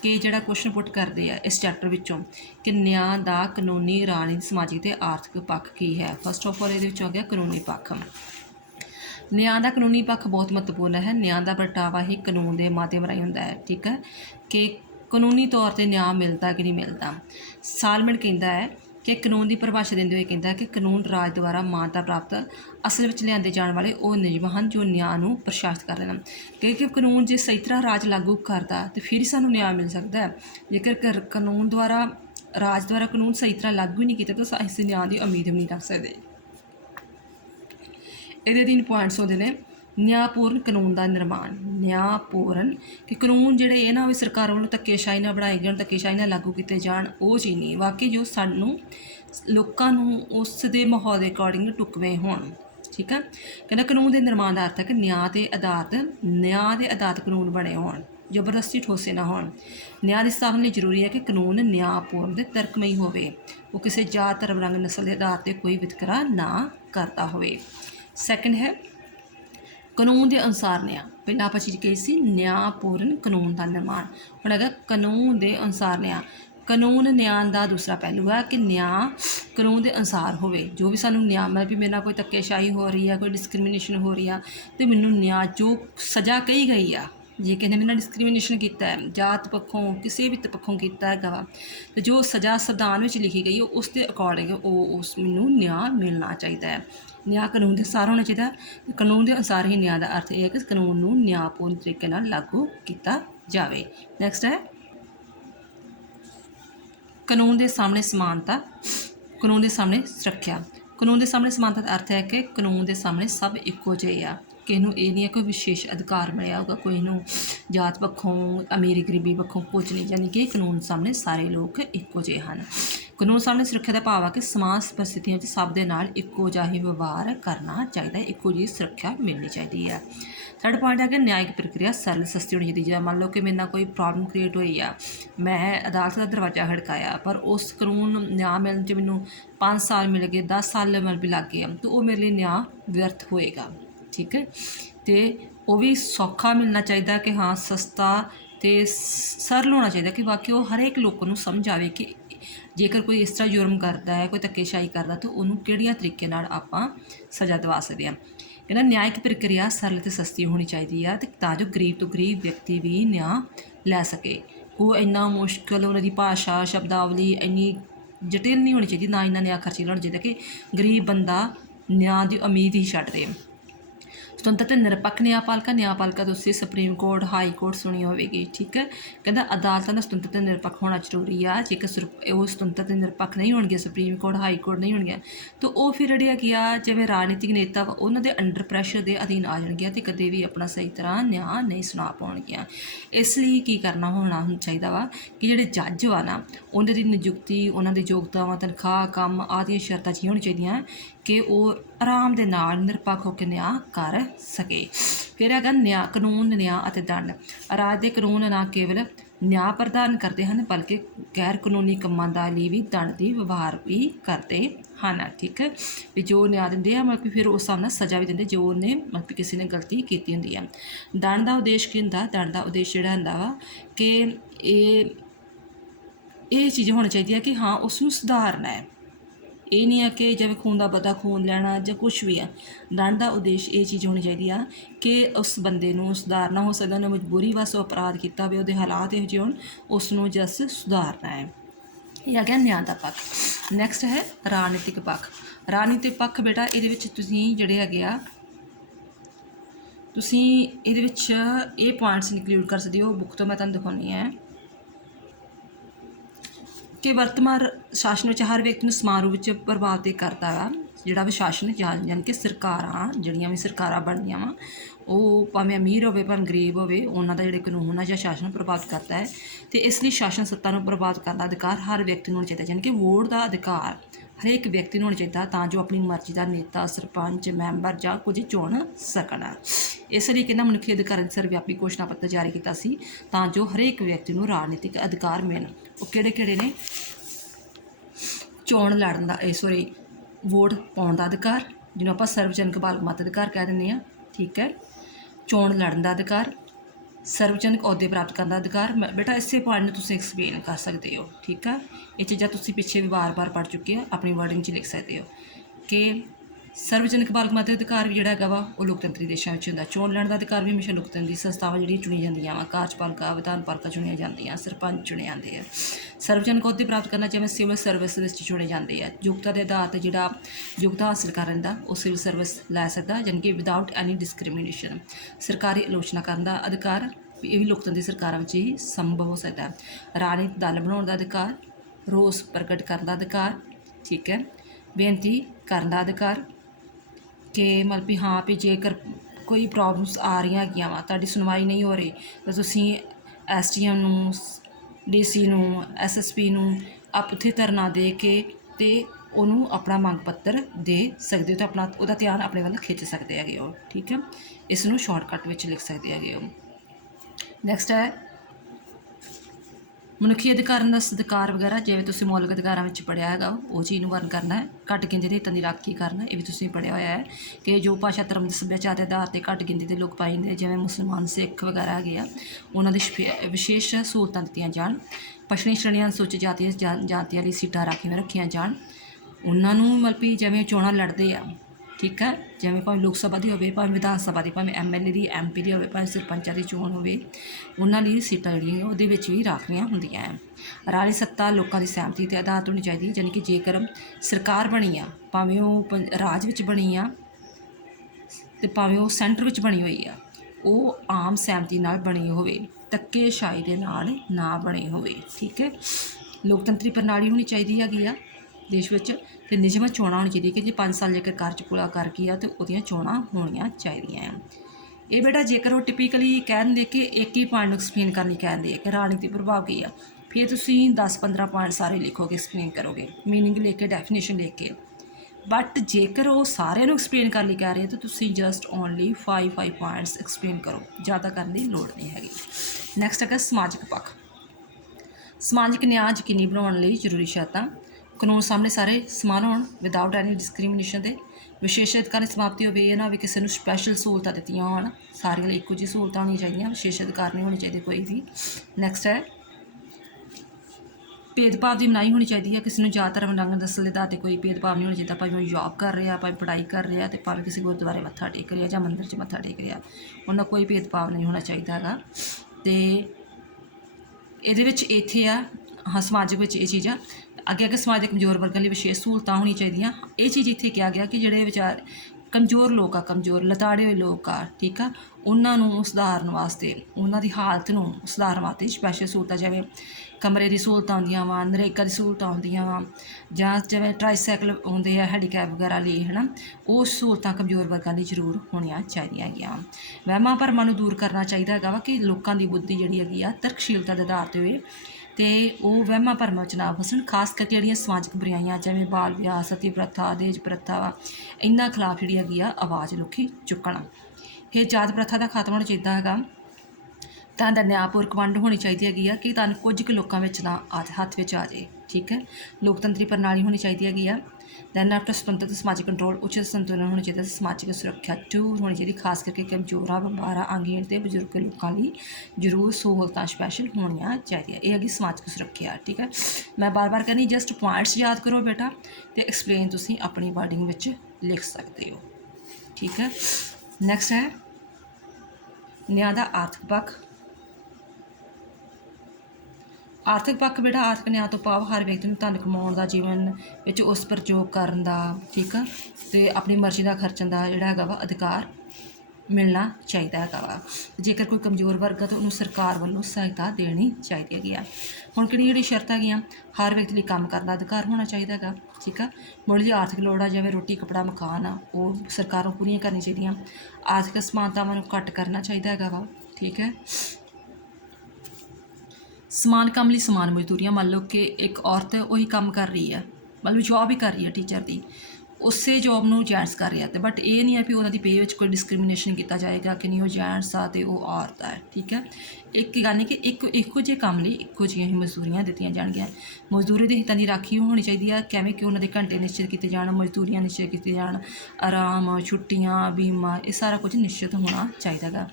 ਕਿ ਜਿਹੜਾ ਕੁਐਸਚਨ ਪੁੱਟ ਕਰਦੇ ਆ ਇਸ ਚੈਪਟਰ ਵਿੱਚੋਂ ਕਿ ਨਿਆਂ ਦਾ ਕਾਨੂੰਨੀ, ਰਾਜਨੀਤਿਕ, ਸਮਾਜਿਕ ਅਤੇ ਆਰਥਿਕ ਪੱਖ ਕੀ ਹੈ। ਫਸਟ ਆਫ ਆਲ ਇਹਦੇ ਵਿੱਚ ਆ ਗਿਆ ਕਾਨੂੰਨੀ ਪੱਖ। ਨਿਆਂ ਦਾ ਕਾਨੂੰਨੀ ਪੱਖ ਬਹੁਤ ਮਹੱਤਵਪੂਰਨ ਹੈ। ਨਿਆਂ ਦਾ ਪ੍ਰਗਟਾਵਾ ਹੀ ਕਾਨੂੰਨ ਦੇ ਮਾਧਿਅਮ ਰਾਹੀਂ ਹੁੰਦਾ ਹੈ। ਠੀਕ ਹੈ, ਕਿ ਕਾਨੂੰਨੀ ਤੌਰ 'ਤੇ ਨਿਆਂ ਮਿਲਦਾ ਕਿ ਨਹੀਂ ਮਿਲਦਾ। ਸਾਲਮਨ ਕਹਿੰਦਾ ਹੈ ਕਿ ਕਾਨੂੰਨ ਦੀ ਪਰਿਭਾਸ਼ਾ ਦਿੰਦੇ ਹੋਏ ਕਹਿੰਦਾ ਹੈ ਕਿ ਕਾਨੂੰਨ ਰਾਜ ਦੁਆਰਾ ਮਾਨਤਾ ਪ੍ਰਾਪਤ ਅਸਲ ਵਿੱਚ ਲਿਆਂਦੇ ਜਾਣ ਵਾਲੇ ਉਹ ਨਿਯਮ ਹਨ ਜੋ ਨਿਆਂ ਨੂੰ ਪ੍ਰਸ਼ਾਸਿਤ ਕਰਦੇ ਹਨ। ਕਿਉਂਕਿ ਕਾਨੂੰਨ ਜੇ ਸਹੀ ਤਰ੍ਹਾਂ ਰਾਜ ਲਾਗੂ ਕਰਦਾ ਤਾਂ ਫਿਰ ਹੀ ਸਾਨੂੰ ਨਿਆਂ ਮਿਲ ਸਕਦਾ ਹੈ। ਜੇਕਰ ਕਾਨੂੰਨ ਦੁਆਰਾ ਰਾਜ ਦੁਆਰਾ ਕਾਨੂੰਨ ਸਹੀ ਤਰ੍ਹਾਂ ਲਾਗੂ ਹੀ ਨਹੀਂ ਕੀਤਾ ਤਾਂ ਅਸੀਂ ਨਿਆਂ ਦੀ ਉਮੀਦ ਵੀ ਨਹੀਂ ਰੱਖ ਸਕਦੇ। ਇਹਦੇ 3 ਪੁਆਇੰਟਸ ਹੁੰਦੇ ਨੇ। ਨਿਆਂਪੂਰਨ ਕਾਨੂੰਨ ਦਾ ਨਿਰਮਾਣ। ਨਿਆਂਪੂਰਨ ਕਿ ਕਾਨੂੰਨ ਜਿਹੜੇ ਇਹ ਨਾ ਹੋਵੇ ਸਰਕਾਰ ਵੱਲੋਂ ਧੱਕੇਸ਼ਾਹੀ ਨਾਲ ਬਣਾਏ ਜਾਣ, ਧੱਕੇਸ਼ਾਹੀ ਨਾਲ ਲਾਗੂ ਕੀਤੇ ਜਾਣ, ਉਹ ਚੀਜ਼ ਨਹੀਂ। ਵਾਕਈ ਜੋ ਸਾਨੂੰ ਲੋਕਾਂ ਨੂੰ ਉਸ ਦੇ ਮਾਹੌਲ ਦੇ ਅਕੋਰਡਿੰਗ ਢੁਕਵੇਂ ਹੋਣ। ਠੀਕ ਹੈ, ਕਹਿੰਦਾ ਕਾਨੂੰਨ ਦੇ ਨਿਰਮਾਣ ਦਾ ਅਰਥ ਹੈ ਕਿ ਨਿਆਂ ਦੇ ਆਧਾਰਿਤ ਕਾਨੂੰਨ ਬਣੇ ਹੋਣ, ਜ਼ਬਰਦਸਤੀ ਠੋਸੇ ਨਾ ਹੋਣ। ਨਿਆਂ ਦੀ ਸਥਾਪਨਾ ਲਈ ਜ਼ਰੂਰੀ ਹੈ ਕਿ ਕਾਨੂੰਨ ਨਿਆਂਪੂਰਨ ਅਤੇ ਤਰਕਮਈ ਹੋਵੇ। ਉਹ ਕਿਸੇ ਜਾਤ, ਧਰਮ, ਰੰਗ, ਨਸਲ ਦੇ ਆਧਾਰ 'ਤੇ ਕੋਈ ਵਿਤਕਰਾ ਨਾ ਕਰਦਾ ਹੋਵੇ। ਸੈਕਿੰਡ ਹੈ ਕਾਨੂੰਨ ਦੇ ਅਨੁਸਾਰ ਨਿਆਂ। ਪਹਿਲਾਂ ਆਪਾਂ ਚੀਜ਼ ਕਹੀ ਸੀ ਨਿਆਂਪੂਰਨ ਕਾਨੂੰਨ ਦਾ ਨਿਰਮਾਣ। ਹੁਣ ਹੈਗਾ ਕਾਨੂੰਨ ਦੇ ਅਨੁਸਾਰ ਨਿਆਂ। ਕਾਨੂੰਨ ਨਿਆਂ ਦਾ ਦੂਸਰਾ ਪਹਿਲੂ ਹੈ ਕਿ ਨਿਆਂ ਕਾਨੂੰਨ ਦੇ ਅਨੁਸਾਰ ਹੋਵੇ। ਜੋ ਵੀ ਸਾਨੂੰ ਨਿਆਂ ਮਤਲਬ ਵੀ ਮੇਰੇ ਨਾਲ ਕੋਈ ਧੱਕੇਸ਼ਾਹੀ ਹੋ ਰਹੀ ਆ, ਕੋਈ ਡਿਸਕ੍ਰਿਮੀਨੇਸ਼ਨ ਹੋ ਰਹੀ ਆ, ਅਤੇ ਮੈਨੂੰ ਨਿਆਂ ਜੋ ਸਜ਼ਾ ਕਹੀ ਗਈ ਆ, ਜੇ ਕਿਸੇ ਨੇ ਮੇਰੇ ਨਾਲ ਡਿਸਕ੍ਰਿਮੀਨੇਸ਼ਨ ਕੀਤਾ ਹੈ, ਜਾਤ ਪੱਖੋਂ ਕਿਸੇ ਵੀ ਪੱਖੋਂ ਕੀਤਾ ਹੈਗਾ ਵਾ, ਅਤੇ ਜੋ ਸਜ਼ਾ ਸੰਵਿਧਾਨ ਵਿੱਚ ਲਿਖੀ ਗਈ ਉਸ ਦੇ ਅਕੋਰਡਿੰਗ ਉਸ ਮੈਨੂੰ ਨਿਆਂ ਮਿਲਣਾ ਚਾਹੀਦਾ ਹੈ। ਨਿਆਂ ਕਾਨੂੰਨ ਦੇ ਅਨੁਸਾਰ ਹੋਣਾ ਚਾਹੀਦਾ। ਕਾਨੂੰਨ ਦੇ ਅਨੁਸਾਰ ਹੀ ਨਿਆਂ ਦਾ ਅਰਥ ਇਹ ਹੈ ਕਿ ਕਾਨੂੰਨ ਨੂੰ ਨਿਆਂਪੂਰਨ ਤਰੀਕੇ ਨਾਲ ਲਾਗੂ ਕੀਤਾ ਜਾਵੇ। ਨੈਕਸਟ ਹੈ ਕਾਨੂੰਨ ਦੇ ਸਾਹਮਣੇ ਸਮਾਨਤਾ। ਕਾਨੂੰਨ ਦੇ ਸਾਹਮਣੇ ਸੁਰੱਖਿਆ। ਕਾਨੂੰਨ ਦੇ ਸਾਹਮਣੇ ਸਮਾਨਤਾ ਦਾ ਅਰਥ ਹੈ ਕਿ ਕਾਨੂੰਨ ਦੇ ਸਾਹਮਣੇ ਸਭ ਇੱਕੋ ਜਿਹੇ ਆ। ਕਿਸੇ ਨੂੰ ਇਹ ਨਹੀਂ ਹੈ ਕੋਈ ਵਿਸ਼ੇਸ਼ ਅਧਿਕਾਰ ਮਿਲਿਆ ਹੋਊਗਾ, ਕੋਈ ਨੂੰ ਜਾਤ ਪੱਖੋਂ, ਅਮੀਰੀ ਗਰੀਬੀ ਪੱਖੋਂ ਕੁਝ ਨਹੀਂ। ਯਾਨੀ ਕਿ ਕਾਨੂੰਨ ਸਾਹਮਣੇ ਸਾਰੇ ਲੋਕ ਇੱਕੋ ਜਿਹੇ ਹਨ। ਕਾਨੂੰਨ ਸਾਹਮਣੇ ਸੁਰੱਖਿਆ ਦਾ ਭਾਵ ਆ ਕਿ ਸਮਾਜ ਪਰਿਸਥਿਤੀਆਂ ਵਿੱਚ ਸਭ ਦੇ ਨਾਲ ਇੱਕੋ ਜਿਹਾ ਹੀ ਵਿਵਹਾਰ ਕਰਨਾ ਚਾਹੀਦਾ, ਇੱਕੋ ਜਿਹੀ ਸੁਰੱਖਿਆ ਮਿਲਣੀ ਚਾਹੀਦੀ ਹੈ। ਥਰਡ ਪੁਆਇੰਟ ਹੈ ਕਿ ਨਿਆਇਕ ਪ੍ਰਕਿਰਿਆ ਸਰਲ ਸਸਤੀ ਹੋਣੀ ਚਾਹੀਦੀ ਹੈ। ਮੰਨ ਲਓ ਕਿ ਮੇਰੇ ਨਾਲ ਕੋਈ ਪ੍ਰੋਬਲਮ ਕ੍ਰੀਏਟ ਹੋਈ ਆ, ਮੈਂ ਅਦਾਲਤ ਦਾ ਦਰਵਾਜ਼ਾ ਖੜਕਾਇਆ, ਪਰ ਉਸ ਕਾਨੂੰਨ ਨਿਆਂ ਮਿਲਣ 'ਚ ਮੈਨੂੰ 5 ਸਾਲ ਮਿਲ ਗਏ, 10 ਸਾਲ ਮਿਲ ਵੀ ਲੱਗ ਗਏ, ਤਾਂ ਉਹ ਮੇਰੇ ਲਈ ਨਿਆਂ ਵਿਅਰਥ ਹੋਏਗਾ। ਠੀਕ ਹੈ, ਅਤੇ ਉਹ ਵੀ ਸੌਖਾ ਮਿਲਣਾ ਚਾਹੀਦਾ ਕਿ ਹਾਂ ਸਸਤਾ ਅਤੇ ਸਰਲ ਹੋਣਾ ਚਾਹੀਦਾ ਕਿ ਬਾਕੀ ਉਹ ਹਰੇਕ ਲੋਕ ਨੂੰ ਸਮਝ ਆਵੇ ਕਿ ਜੇਕਰ ਕੋਈ ਇਸ ਤਰ੍ਹਾਂ ਜੁਰਮ ਕਰਦਾ ਹੈ, ਕੋਈ ਧੱਕੇਸ਼ਾਹੀ ਕਰਦਾ, ਤਾਂ ਉਹਨੂੰ ਕਿਹੜੀਆਂ ਤਰੀਕੇ ਨਾਲ ਆਪਾਂ ਸਜ਼ਾ ਦਵਾ ਸਕਦੇ ਹਾਂ। ਕਹਿੰਦਾ ਨਿਆਇਕ ਪ੍ਰਕਿਰਿਆ ਸਰਲ ਅਤੇ ਸਸਤੀ ਹੋਣੀ ਚਾਹੀਦੀ ਆ, ਅਤੇ ਤਾਂ ਜੋ ਗਰੀਬ ਤੋਂ ਗਰੀਬ ਵਿਅਕਤੀ ਵੀ ਨਿਆਂ ਲੈ ਸਕੇ। ਉਹ ਇੰਨਾ ਮੁਸ਼ਕਿਲ ਉਹਨਾਂ ਦੀ ਭਾਸ਼ਾ, ਸ਼ਬਦਾਵਲੀ ਇੰਨੀ ਜਟਿਲ ਨਹੀਂ ਹੋਣੀ ਚਾਹੀਦੀ, ਨਾ ਇੰਨਾ ਨਿਆਂ ਖਰਚੀਲਾ ਹੋਣਾ ਚਾਹੀਦਾ ਕਿ ਗਰੀਬ ਬੰਦਾ ਨਿਆਂ ਦੀ ਉਮੀਦ ਹੀ ਛੱਡ ਦੇ। ਸੁਤੰਤਰ ਅਤੇ ਨਿਰਪੱਖ ਨਿਆਂਪਾਲਿਕਾ ਤੁਸੀਂ ਸੁਪਰੀਮ ਕੋਰਟ, ਹਾਈ ਕੋਰਟ ਸੁਣੀ ਹੋਵੇਗੀ। ਠੀਕ ਹੈ, ਕਹਿੰਦਾ ਅਦਾਲਤਾਂ ਦਾ ਸੁਤੰਤਰ ਅਤੇ ਨਿਰਪੱਖ ਹੋਣਾ ਜ਼ਰੂਰੀ ਆ। ਜੇਕਰ ਉਹ ਸੁਤੰਤਰ ਅਤੇ ਨਿਰਪੱਖ ਨਹੀਂ ਹੋਣਗੇ, ਸੁਪਰੀਮ ਕੋਰਟ, ਹਾਈ ਕੋਰਟ ਨਹੀਂ ਹੋਣਗੀਆਂ, ਤਾਂ ਉਹ ਫਿਰ ਜਿਹੜੇ ਹੈਗੇ ਆ ਜਿਵੇਂ ਰਾਜਨੀਤਿਕ ਨੇਤਾ ਵਾ ਉਹਨਾਂ ਦੇ ਅੰਡਰ ਪ੍ਰੈਸ਼ਰ ਦੇ ਅਧੀਨ ਆ ਜਾਣਗੀਆਂ ਅਤੇ ਕਦੇ ਵੀ ਆਪਣਾ ਸਹੀ ਤਰ੍ਹਾਂ ਨਿਆਂ ਨਹੀਂ ਸੁਣਾ ਪਾਉਣਗੀਆਂ। ਇਸ ਲਈ ਕੀ ਕਰਨਾ ਹੋਣਾ ਚਾਹੀਦਾ ਵਾ ਕਿ ਜਿਹੜੇ ਜੱਜ ਵਾ ਨਾ, ਉਹਨਾਂ ਦੀ ਨਿਯੁਕਤੀ, ਉਹਨਾਂ ਦੀ ਯੋਗਤਾਵਾਂ, ਤਨਖਾਹ, ਕੰਮ ਆਦਿ ਸ਼ਰਤਾਂ ਜਿਹੀਆਂ ਹੋਣੀਆਂ ਚਾਹੀਦੀਆਂ ਕਿ ਉਹ ਆਰਾਮ ਦੇ ਨਾਲ ਨਿਰਪੱਖ ਹੋ ਕੇ ਨਿਆਂ ਕਰ ਸਕੇ। ਫਿਰ ਹੈਗਾ ਕਾਨੂੰਨ, ਨਿਆਂ ਅਤੇ ਦੰਡ। ਰਾਜ ਦੇ ਕਾਨੂੰਨ ਨਾ ਕੇਵਲ ਨਿਆਂ ਪ੍ਰਦਾਨ ਕਰਦੇ ਹਨ, ਬਲਕਿ ਗੈਰ ਕਾਨੂੰਨੀ ਕੰਮਾਂ ਦਾ ਲਈ ਵੀ ਦੰਡ ਦੀ ਵਿਵਹਾਰ ਵੀ ਕਰਦੇ ਹਨ। ਠੀਕ ਹੈ, ਵੀ ਜੋ ਨਿਆਂ ਦਿੰਦੇ ਆ ਮਤਲਬ ਕਿ ਫਿਰ ਉਸ ਹਿਸਾਬ ਨਾਲ ਸਜ਼ਾ ਵੀ ਦਿੰਦੇ ਜੋ ਉਹਨੇ ਮਤਲਬ ਕਿ ਕਿਸੇ ਨੇ ਗਲਤੀ ਕੀਤੀ ਹੁੰਦੀ ਆ। ਦੰਡ ਦਾ ਉਦੇਸ਼ ਕੀ ਹੁੰਦਾ? ਦੰਡ ਦਾ ਉਦੇਸ਼ ਜਿਹੜਾ ਹੁੰਦਾ ਵਾ ਕਿ ਇਹ ਚੀਜ਼ ਹੋਣੀ ਚਾਹੀਦੀ ਹੈ ਕਿ ਹਾਂ ਉਸ ਨੂੰ ਸੁਧਾਰਨਾ ਹੈ। ਇਹ ਨਹੀਂ ਆ ਕਿ ਜਿਵੇਂ ਖੂਨ ਦਾ ਬਦਲਾ ਖੂਨ ਲੈਣਾ ਜਾਂ ਕੁਛ ਵੀ ਆ। ਦੰਡ ਦਾ ਉਦੇਸ਼ ਇਹ ਚੀਜ਼ ਹੋਣੀ ਚਾਹੀਦੀ ਆ ਕਿ ਉਸ ਬੰਦੇ ਨੂੰ ਸੁਧਾਰਨਾ। ਹੋ ਸਕਦਾ ਉਹਨੇ ਮਜਬੂਰੀ ਵਸ ਉਹ ਅਪਰਾਧ ਕੀਤਾ ਹੋਵੇ, ਉਹਦੇ ਹਾਲਾਤ ਇਹੋ ਜਿਹੇ ਹੋਣ, ਉਸ ਨੂੰ ਜਸਟ ਸੁਧਾਰਨਾ ਹੈ। ਇਹ ਆ ਗਿਆ ਨਿਆਂ ਦਾ ਪੱਖ। ਨੈਕਸਟ ਹੈ ਰਾਜਨੀਤਿਕ ਪੱਖ। ਰਾਜਨੀਤਿਕ ਪੱਖ ਬੇਟਾ ਇਹਦੇ ਵਿੱਚ ਤੁਸੀਂ ਜਿਹੜੇ ਹੈਗੇ ਆ ਤੁਸੀਂ ਇਹਦੇ ਵਿੱਚ ਇਹ ਪੁਆਇੰਟਸ ਇਨਕਲੂਡ ਕਰ ਸਕਦੇ ਹੋ। ਬੁੱਕ ਤੋਂ ਮੈਂ ਤੁਹਾਨੂੰ ਦਿਖਾਉਂਦੀ ਹਾਂ ਕਿ ਵਰਤਮਾਨ ਸ਼ਾਸਨ ਵਿੱਚ ਹਰ ਵਿਅਕਤੀ ਨੂੰ ਸਮਾਨ ਰੂਪ ਵਿੱਚ ਪ੍ਰਭਾਵਿਤ ਕਰਦਾ ਵਾ। ਜਿਹੜਾ ਵੀ ਸ਼ਾਸਨ ਯਾਨੀ ਕਿ ਸਰਕਾਰਾਂ, ਜਿਹੜੀਆਂ ਵੀ ਸਰਕਾਰਾਂ ਬਣਦੀਆਂ ਵਾ, ਉਹ ਭਾਵੇਂ ਅਮੀਰ ਹੋਵੇ ਭਾਵੇਂ ਗਰੀਬ ਹੋਵੇ, ਉਹਨਾਂ ਦਾ ਜਿਹੜੇ ਕਾਨੂੰਨ ਆ ਜਾਂ ਸ਼ਾਸਨ ਪ੍ਰਭਾਵਿਤ ਕਰਦਾ ਹੈ। ਅਤੇ ਇਸ ਲਈ ਸ਼ਾਸਨ ਸੱਤਾ ਨੂੰ ਪ੍ਰਭਾਵਿਤ ਕਰਨ ਦਾ ਅਧਿਕਾਰ ਹਰ ਵਿਅਕਤੀ ਨੂੰ ਹੋਣਾ ਚਾਹੀਦਾ, ਯਾਨੀ ਕਿ ਵੋਟ ਦਾ ਅਧਿਕਾਰ ਹਰੇਕ ਵਿਅਕਤੀ ਨੂੰ ਹੋਣਾ ਚਾਹੀਦਾ ਤਾਂ ਜੋ ਆਪਣੀ ਮਰਜ਼ੀ ਦਾ ਨੇਤਾ, ਸਰਪੰਚ, ਮੈਂਬਰ ਜਾਂ ਕੁਝ ਚੁਣ ਸਕਣ। ਇਸ ਲਈ ਕਹਿੰਦਾ ਮਨੁੱਖੀ ਅਧਿਕਾਰਾਂ ਦੀ ਸਰਵਵਿਆਪੀ ਘੋਸ਼ਣਾ ਪੱਤਰ ਜਾਰੀ ਕੀਤਾ ਸੀ ਤਾਂ ਜੋ ਹਰੇਕ ਵਿਅਕਤੀ ਨੂੰ ਰਾਜਨੀਤਿਕ ਅਧਿਕਾਰ ਮਿਲਣ। ਉਹ ਕਿਹੜੇ ਕਿਹੜੇ ਨੇ? ਚੋਣ ਲੜਨ ਦਾ ਵੋਟ ਪਾਉਣ ਦਾ ਅਧਿਕਾਰ, ਜਿਹਨੂੰ ਆਪਾਂ ਸਰਵਜਨਕ ਬਾਲਗ ਮਤ ਅਧਿਕਾਰ ਕਹਿ ਦਿੰਦੇ ਹਾਂ। ਠੀਕ ਹੈ, ਚੋਣ ਲੜਨ ਦਾ ਅਧਿਕਾਰ, ਸਰਵਜਨਕ ਅਹੁਦੇ ਪ੍ਰਾਪਤ ਕਰਨ ਦਾ ਅਧਿਕਾਰ। ਬੇਟਾ ਇਸੇ ਪੁਆਇੰਟ ਨੂੰ ਤੁਸੀਂ ਐਕਸਪਲੇਨ ਕਰ ਸਕਦੇ ਹੋ। ਠੀਕ ਆ, ਇਹ ਚੀਜ਼ਾਂ ਤੁਸੀਂ ਪਿੱਛੇ ਵੀ ਵਾਰ-ਵਾਰ ਪੜ੍ਹ ਚੁੱਕੇ ਆ, ਆਪਣੀ ਵਰਡਿੰਗ 'ਚ ਲਿਖ ਸਕਦੇ ਹੋ ਕਿ ਸਰਵਜਨਕ ਬਾਲਗ ਮਤ ਅਧਿਕਾਰ ਵੀ ਜਿਹੜਾ ਹੈਗਾ ਵਾ ਉਹ ਲੋਕਤੰਤਰੀ ਦੇਸ਼ਾਂ ਵਿੱਚ ਹੁੰਦਾ। ਚੋਣ ਲੜਨ ਦਾ ਅਧਿਕਾਰ ਵੀ ਹਮੇਸ਼ਾ ਲੋਕਤੰਤਰੀ ਸੰਸਥਾਵਾਂ ਜਿਹੜੀਆਂ ਚੁਣੀਆਂ ਜਾਂਦੀਆਂ ਵਾ, ਕਾਰਜਪਾਲਿਕਾ, ਵਿਧਾਨ ਪਾਲਿਕਾ ਚੁਣੀਆਂ ਜਾਂਦੀਆਂ, ਸਰਪੰਚ ਚੁਣੇ ਜਾਂਦੇ ਆ। ਸਰਵਜਨਕ ਅਹੁਦੇ ਪ੍ਰਾਪਤ ਕਰਨਾ ਜਿਵੇਂ ਸਿਵਲ ਸਰਵਿਸ ਵਿੱਚ ਚੁਣੇ ਜਾਂਦੇ ਆ। ਯੋਗਤਾ ਦੇ ਆਧਾਰ 'ਤੇ ਜਿਹੜਾ ਯੋਗਤਾ ਹਾਸਲ ਕਰਨ ਦਾ ਉਹ ਸਿਵਲ ਸਰਵਿਸ ਲੈ ਸਕਦਾ, ਯਾਨੀ ਕਿ ਵਿਦਆਊਟ ਐਨੀ ਡਿਸਕ੍ਰਿਮੀਨੇਸ਼ਨ। ਸਰਕਾਰੀ ਆਲੋਚਨਾ ਕਰਨ ਦਾ ਅਧਿਕਾਰ, ਇਹ ਵੀ ਲੋਕਤੰਤਰੀ ਸਰਕਾਰਾਂ ਵਿੱਚ ਹੀ ਸੰਭਵ ਹੋ ਸਕਦਾ। ਰਾਜਨੀਤਿਕ ਦਲ ਬਣਾਉਣ ਦਾ ਅਧਿਕਾਰ, ਰੋਸ ਪ੍ਰਗਟ ਕਰਨ ਦਾ ਅਧਿਕਾਰ। ਠੀਕ ਹੈ, ਬੇਨਤੀ ਕਰਨ ਦਾ ਅਧਿਕਾਰ ਕਿ ਮਤਲਬ ਵੀ ਹਾਂ ਵੀ ਜੇਕਰ ਕੋਈ ਪ੍ਰੋਬਲਮਸ ਆ ਰਹੀਆਂ ਹੈਗੀਆਂ ਵਾ, ਤੁਹਾਡੀ ਸੁਣਵਾਈ ਨਹੀਂ ਹੋ ਰਹੀ, ਤਾਂ ਤੁਸੀਂ SDM ਨੂੰ, DC ਨੂੰ, SSP ਨੂੰ ਉੱਥੇ ਧਰਨਾ ਦੇ ਕੇ ਅਤੇ ਉਹਨੂੰ ਆਪਣਾ ਮੰਗ ਪੱਤਰ ਦੇ ਸਕਦੇ ਹੋ ਅਤੇ ਉਹਦਾ ਧਿਆਨ ਆਪਣੇ ਵੱਲ ਖਿੱਚ ਸਕਦੇ ਹੈਗੇ ਹੋ। ਠੀਕ ਹੈ, ਇਸ ਨੂੰ ਸ਼ਾਰਟਕੱਟ ਵਿੱਚ ਲਿਖ ਸਕਦੇ ਹੈਗੇ ਹੋ। ਨੈਕਸਟ ਹੈ ਮਨੁੱਖੀ ਅਧਿਕਾਰਾਂ ਦਾ ਸਤਿਕਾਰ ਵਗੈਰਾ। ਜਿਵੇਂ ਤੁਸੀਂ ਮੌਲਿਕ ਅਧਿਕਾਰਾਂ ਵਿੱਚ ਪੜ੍ਹਿਆ ਹੈਗਾ ਉਹ ਚੀਜ਼ ਨੂੰ ਵਰਨ ਕਰਨਾ ਹੈ। ਘੱਟ ਗਿਣਤੀ ਦੇ ਹਿੱਤਾਂ ਦੀ ਰਾਖੀ ਕਰਨਾ, ਇਹ ਵੀ ਤੁਸੀਂ ਪੜ੍ਹਿਆ ਹੋਇਆ ਹੈ ਕਿ ਜੋ ਭਾਸ਼ਾ, ਧਰਮ ਅਤੇ ਸੱਭਿਆਚਾਰ ਦੇ ਆਧਾਰ 'ਤੇ ਘੱਟ ਗਿਣਤੀ ਦੇ ਲੋਕ ਪਾਏ ਜਾਂਦੇ, ਜਿਵੇਂ ਮੁਸਲਮਾਨ, ਸਿੱਖ ਵਗੈਰਾ ਹੈਗੇ ਆ, ਉਹਨਾਂ ਦੀ ਵਿਸ਼ੇਸ਼ ਸਹੂਲਤਾਂ ਦਿੱਤੀਆਂ ਜਾਣ। ਪਛੜੀ ਸ਼੍ਰੇਣੀਆਂ, ਅਨੁਸੂਚਿਤ ਜਾਤੀਆਂ ਲਈ ਸੀਟਾਂ ਰਾਖੀਆਂ ਰੱਖੀਆਂ ਜਾਣ। ਉਹਨਾਂ ਨੂੰ ਮਤਲਬ ਵੀ ਜਿਵੇਂ ਚੋਣਾਂ ਲੜਦੇ ਆ, ਠੀਕ ਹੈ, ਜਿਵੇਂ ਭਾਵੇਂ ਲੋਕ ਸਭਾ ਦੀ ਹੋਵੇ, ਭਾਵੇਂ ਵਿਧਾਨ ਸਭਾ ਦੀ, ਭਾਵੇਂ MLA ਦੀ, MP ਦੀ ਹੋਵੇ, ਭਾਵੇਂ ਸਰਪੰਚਾਂ ਦੀ ਚੋਣ ਹੋਵੇ, ਉਹਨਾਂ ਲਈ ਸੀਟਾਂ ਜਿਹੜੀਆਂ ਉਹਦੇ ਵਿੱਚ ਵੀ ਰਾਖਵੀਆਂ ਹੁੰਦੀਆਂ ਹੈ। ਰਾਜ ਸੱਤਾ ਲੋਕਾਂ ਦੀ ਸਹਿਮਤੀ 'ਤੇ ਆਧਾਰਿਤ ਹੋਣੀ ਚਾਹੀਦੀ, ਯਾਨੀ ਕਿ ਜੇਕਰ ਸਰਕਾਰ ਬਣੀ ਆ, ਭਾਵੇਂ ਉਹ ਰਾਜ ਵਿੱਚ ਬਣੀ ਆ ਅਤੇ ਭਾਵੇਂ ਉਹ ਸੈਂਟਰ ਵਿੱਚ ਬਣੀ ਹੋਈ ਆ, ਉਹ ਆਮ ਸਹਿਮਤੀ ਨਾਲ ਬਣੀ ਹੋਵੇ, ਧੱਕੇਸ਼ਾਹੀ ਦੇ ਨਾਲ ਨਾ ਬਣੀ ਹੋਵੇ। ਠੀਕ ਹੈ, ਲੋਕਤੰਤਰੀ ਪ੍ਰਣਾਲੀ ਹੋਣੀ ਚਾਹੀਦੀ ਹੈਗੀ ਆ ਦੇਸ਼ ਵਿੱਚ, ਅਤੇ ਨਿਯਮਤ ਚੋਣਾਂ ਹੋਣੀ ਚਾਹੀਦੀ ਕਿ ਜੇ 5 ਸਾਲ ਜੇਕਰ ਕਾਰਜ ਪੂਰਾ ਕਰ ਗਈ ਆ ਤਾਂ ਉਹਦੀਆਂ ਚੋਣਾਂ ਹੋਣੀਆਂ ਚਾਹੀਦੀਆਂ ਆ। ਇਹ ਬੇਟਾ ਜੇਕਰ ਉਹ ਟਿਪੀਕਲੀ ਕਹਿ ਦਿੰਦੇ ਕਿ ਇੱਕ ਹੀ ਪੁਆਇੰਟ ਨੂੰ ਐਕਸਪਲੇਨ ਕਰਨੀ ਕਹਿੰਦੇ ਆ ਕਿ ਰਾਜਨੀਤੀ ਪ੍ਰਭਾਵ ਕੀ ਆ, ਫਿਰ ਤੁਸੀਂ 10-15 ਪੁਆਇੰਟ ਸਾਰੇ ਲਿਖੋਗੇ, ਐਕਸਪਲੇਨ ਕਰੋਗੇ, ਮੀਨਿੰਗ ਲਿਖ ਕੇ, ਡੈਫੀਨੇਸ਼ਨ ਲਿਖ ਕੇ। ਬਟ ਜੇਕਰ ਉਹ ਸਾਰਿਆਂ ਨੂੰ ਐਕਸਪਲੇਨ ਕਰਨ ਲਈ ਕਹਿ ਰਹੇ ਤਾਂ ਤੁਸੀਂ ਜਸਟ ਓਨਲੀ 5 ਪੁਆਇੰਟਸ ਐਕਸਪਲੇਨ ਕਰੋ, ਜ਼ਿਆਦਾ ਕਰਨ ਦੀ ਲੋੜ ਨਹੀਂ ਹੈਗੀ। ਨੈਕਸਟ ਹੈਗਾ ਸਮਾਜਿਕ ਪੱਖ। ਸਮਾਜਿਕ ਨਿਆਂ ਯਕੀਨੀ ਬਣਾਉਣ ਲਈ ਜ਼ਰੂਰੀ ਸ਼ਰਤਾਂ। ਕਾਨੂੰਨ ਸਾਹਮਣੇ ਸਾਰੇ ਸਮਾਨ ਹੋਣ, ਵਿਦਆਊਟ ਐਨੀ ਡਿਸਕ੍ਰਿਮੀਨੇਸ਼ਨ ਦੇ। ਵਿਸ਼ੇਸ਼ ਅਧਿਕਾਰਾਂ ਦੀ ਸਮਾਪਤੀ ਹੋਵੇ, ਇਹ ਨਾ ਵੀ ਕਿਸੇ ਨੂੰ ਸਪੈਸ਼ਲ ਸਹੂਲਤਾਂ ਦਿੱਤੀਆਂ ਹੋਣ, ਸਾਰਿਆਂ ਲਈ ਇੱਕੋ ਜਿਹੀ ਸਹੂਲਤਾਂ ਹੋਣੀਆਂ ਚਾਹੀਦੀਆਂ, ਵਿਸ਼ੇਸ਼ ਅਧਿਕਾਰ ਨਹੀਂ ਹੋਣੇ ਚਾਹੀਦੇ ਕੋਈ ਵੀ। ਨੈਕਸਟ ਹੈ ਭੇਦਭਾਵ ਦੀ ਮਨਾਹੀ ਹੋਣੀ ਚਾਹੀਦੀ ਹੈ, ਕਿਸੇ ਨੂੰ ਜਾਤ, ਧਰਮ, ਰੰਗ, ਨਸਲ ਦੇ ਆਧਾਰ 'ਤੇ ਕੋਈ ਭੇਦਭਾਵ ਨਹੀਂ ਹੋਣਾ ਚਾਹੀਦਾ, ਭਾਵੇਂ ਉਹ ਜੋਬ ਕਰ ਰਿਹਾ, ਭਾਵੇਂ ਪੜ੍ਹਾਈ ਕਰ ਰਿਹਾ, ਅਤੇ ਭਾਵੇਂ ਕਿਸੇ ਗੁਰਦੁਆਰੇ ਮੱਥਾ ਟੇਕ ਰਿਹਾ ਜਾਂ ਮੰਦਿਰ 'ਚ ਮੱਥਾ ਟੇਕ ਰਿਹਾ, ਉਹਨਾਂ ਕੋਈ ਭੇਦਭਾਵ ਨਹੀਂ ਹੋਣਾ ਚਾਹੀਦਾ ਹੈਗਾ। ਅਤੇ ਇਹਦੇ ਵਿੱਚ ਇੱਥੇ ਆ ਸਮਾਜਿਕ ਵਿੱਚ ਇਹ ਚੀਜ਼ਾਂ ਅੱਗੇ ਸਮਾਜ ਦੇ ਕਮਜ਼ੋਰ ਵਰਗਾਂ ਲਈ ਵਿਸ਼ੇਸ਼ ਸਹੂਲਤਾਂ ਹੋਣੀਆਂ ਚਾਹੀਦੀਆਂ। ਇਹ ਚੀਜ਼ ਇੱਥੇ ਕਿਹਾ ਗਿਆ ਕਿ ਜਿਹੜੇ ਵਿਚਾਰ ਕਮਜ਼ੋਰ ਲੋਕ ਆ, ਕਮਜ਼ੋਰ ਲਤਾੜੇ ਹੋਏ ਲੋਕ ਆ, ਠੀਕ ਆ, ਉਹਨਾਂ ਨੂੰ ਸੁਧਾਰਨ ਵਾਸਤੇ, ਉਹਨਾਂ ਦੀ ਹਾਲਤ ਨੂੰ ਸੁਧਾਰਨ ਵਾਸਤੇ ਸਪੈਸ਼ਲ ਸਹੂਲਤਾਂ, ਜਿਵੇਂ ਕਮਰੇ ਦੀ ਸਹੂਲਤਾਂ ਹੁੰਦੀਆਂ ਵਾ, ਨਰੇਗਾ ਦੀ ਸਹੂਲਤਾਂ ਹੁੰਦੀਆਂ ਵਾ, ਜਾਂ ਜਿਵੇਂ ਟਰਾਈਸਾਈਕਲ ਆਉਂਦੇ ਆ ਹੈਂਡੀਕੈਪ ਵਗੈਰਾ ਲਈ, ਹੈ ਨਾ, ਉਹ ਸਹੂਲਤਾਂ ਕਮਜ਼ੋਰ ਵਰਗਾਂ ਲਈ ਜ਼ਰੂਰ ਹੋਣੀਆਂ ਚਾਹੀਦੀਆਂ ਹੈਗੀਆਂ। ਵਹਿਮਾਂ ਭਰਮਾਂ ਨੂੰ ਦੂਰ ਕਰਨਾ ਚਾਹੀਦਾ ਹੈਗਾ ਵਾ ਕਿ ਲੋਕਾਂ ਦੀ ਬੁੱਧੀ ਜਿਹੜੀ ਹੈਗੀ ਆ ਤਰਕਸ਼ੀਲਤਾ ਦੇ ਆਧਾਰ 'ਤੇ ਹੋਵੇ ਅਤੇ ਉਹ ਵਹਿਮਾਂ ਭਰਮਾਂ ਵਿੱਚ ਨਾ ਫਸਣ। ਖਾਸ ਕਰਕੇ ਜਿਹੜੀਆਂ ਸਮਾਜਿਕ ਬੁਰਾਈਆਂ ਜਿਵੇਂ ਬਾਲ ਵਿਆਹ, ਸਤੀ ਪ੍ਰਥਾ, ਦਹੇਜ ਪ੍ਰਥਾ ਵਾ, ਇਹਨਾਂ ਖਿਲਾਫ ਜਿਹੜੀ ਹੈਗੀ ਆ ਆਵਾਜ਼ ਲੋਕੀ ਚੁੱਕਣਾ। ਇਹ ਜਾਤ ਪ੍ਰਥਾ ਦਾ ਖਾਤਮਾ ਹੋਣਾ ਚਾਹੀਦਾ ਹੈਗਾ। ਤੁਹਾਡਾ ਨਿਆਂਪੂਰਕ ਵੰਡ ਹੋਣੀ ਚਾਹੀਦੀ ਹੈਗੀ ਆ ਕਿ ਤੁਹਾਨੂੰ ਕੁਝ ਕੁ ਲੋਕਾਂ ਵਿੱਚ ਨਾ ਹੱਥ ਵਿੱਚ ਆ ਜਾਏ। ਠੀਕ ਹੈ, ਲੋਕਤੰਤਰੀ ਪ੍ਰਣਾਲੀ ਹੋਣੀ ਚਾਹੀਦੀ ਹੈਗੀ ਆ। ਦੈਨ ਆਫਟਰ ਸੁਤੰਤਰ ਤੇ ਸਮਾਜਿਕ ਕੰਟਰੋਲ, ਉਚਿਤ ਸੰਤੁਲਨ ਹੋਣਾ ਚਾਹੀਦਾ। ਸਮਾਜਿਕ ਸੁਰੱਖਿਆ ਜ਼ਰੂਰ ਹੋਣੀ ਚਾਹੀਦੀ, ਖਾਸ ਕਰਕੇ ਕਮਜ਼ੋਰਾਂ, ਬਿਮਾਰਾਂ, ਅੰਗਹੀਣ ਤੇ ਬਜ਼ੁਰਗ ਲੋਕਾਂ ਲਈ ਜ਼ਰੂਰ ਸਹੂਲਤਾਂ ਸਪੈਸ਼ਲ ਹੋਣੀਆਂ ਚਾਹੀਦੀਆਂ। ਇਹ ਹੈਗੀ ਸਮਾਜਿਕ ਸੁਰੱਖਿਆ। ਠੀਕ ਹੈ, ਮੈਂ ਬਾਰ-ਬਾਰ ਕਹਿੰਦੀ ਜਸਟ ਪੁਆਇੰਟਸ ਯਾਦ ਕਰੋ ਬੇਟਾ, ਤੇ ਐਕਸਪਲੇਨ ਤੁਸੀਂ ਆਪਣੀ ਵਰਡਿੰਗ ਵਿੱਚ ਲਿਖ ਸਕਦੇ ਹੋ। ਠੀਕ ਹੈ, ਨੈਕਸਟ ਹੈ ਨਿਆਂ ਦਾ ਆਰਥਿਕ ਪੱਖ। ਆਰਥਿਕ ਪੱਖ ਬੇਟਾ, ਆਰਥਿਕ ਨਿਆਂ ਤੋਂ ਭਾਵ ਹਰ ਵਿਅਕਤੀ ਨੂੰ ਧਨ ਕਮਾਉਣ ਦਾ, ਜੀਵਨ ਵਿੱਚ ਉਸ ਪ੍ਰਯੋਗ ਕਰਨ ਦਾ, ਠੀਕ ਆ, ਅਤੇ ਆਪਣੀ ਮਰਜ਼ੀ ਦਾ ਖਰਚਣ ਦਾ ਜਿਹੜਾ ਹੈਗਾ ਵਾ ਅਧਿਕਾਰ ਮਿਲਣਾ ਚਾਹੀਦਾ ਹੈਗਾ ਵਾ। ਜੇਕਰ ਕੋਈ ਕਮਜ਼ੋਰ ਵਰਗ ਆ ਤਾਂ ਉਹਨੂੰ ਸਰਕਾਰ ਵੱਲੋਂ ਸਹਾਇਤਾ ਦੇਣੀ ਚਾਹੀਦੀ ਹੈਗੀ ਆ। ਹੁਣ ਕਿਹੜੀ ਜਿਹੜੀ ਸ਼ਰਤ ਹੈਗੀਆਂ, ਹਰ ਵਿਅਕਤੀ ਲਈ ਕੰਮ ਕਰਨ ਦਾ ਅਧਿਕਾਰ ਹੋਣਾ ਚਾਹੀਦਾ ਹੈਗਾ। ਠੀਕ ਆ, ਮੁੱਢਲੀ ਆਰਥਿਕ ਲੋੜਾਂ ਜਿਵੇਂ ਰੋਟੀ, ਕੱਪੜਾ, ਮਕਾਨ ਆ, ਉਹ ਸਰਕਾਰ ਨੂੰ ਪੂਰੀਆਂ ਕਰਨੀਆਂ ਚਾਹੀਦੀਆਂ। ਆਰਥਿਕ ਅਸਮਾਨਤਾਵਾਂ ਨੂੰ ਘੱਟ ਕਰਨਾ ਚਾਹੀਦਾ ਹੈਗਾ ਵਾ। ਠੀਕ ਹੈ, ਸਮਾਨ ਕੰਮ ਲਈ ਸਮਾਨ ਮਜ਼ਦੂਰੀਆਂ। ਮੰਨ ਲਓ ਕਿ ਇੱਕ ਔਰਤ ਉਹੀ ਕੰਮ ਕਰ ਰਹੀ ਹੈ, ਮਤਲਬ ਜੋਬ ਹੀ ਕਰ ਰਹੀ ਹੈ ਟੀਚਰ ਦੀ, ਉਸੇ ਜੋਬ ਨੂੰ ਜੈਂਟਸ ਕਰ ਰਿਹਾ, ਅਤੇ ਬਟ ਇਹ ਨਹੀਂ ਹੈ ਵੀ ਉਹਨਾਂ ਦੀ ਪੇ ਵਿੱਚ ਕੋਈ ਡਿਸਕ੍ਰਿਮੀਨੇਸ਼ਨ ਕੀਤਾ ਜਾਏਗਾ ਕਿ ਨਹੀਂ ਉਹ ਜੈਂਟਸ ਆ ਅਤੇ ਉਹ ਔਰਤ ਹੈ। ਠੀਕ ਹੈ, ਇੱਕ ਗੱਲ ਨਹੀਂ ਕਿ ਇੱਕੋ ਜਿਹੇ ਕੰਮ ਲਈ ਇੱਕੋ ਜਿਹੀਆਂ ਹੀ ਮਜ਼ਦੂਰੀਆਂ ਦਿੱਤੀਆਂ ਜਾਣਗੀਆਂ। ਮਜ਼ਦੂਰੀ ਦੇ ਹਿੱਤਾਂ ਦੀ ਰਾਖੀ ਹੋਣੀ ਚਾਹੀਦੀ ਹੈ, ਕਿਵੇਂ ਕਿ ਉਹਨਾਂ ਦੇ ਘੰਟੇ ਨਿਸ਼ਚਿਤ ਕੀਤੇ ਜਾਣ, ਮਜ਼ਦੂਰੀਆਂ ਨਿਸ਼ਚਿਤ ਕੀਤੀਆਂ ਜਾਣ, ਆਰਾਮ, ਛੁੱਟੀਆਂ, ਬੀਮਾ, ਇਹ ਸਾਰਾ ਕੁਝ ਨਿਸ਼ਚਿਤ ਹੋਣਾ ਚਾਹੀਦਾ ਹੈਗਾ।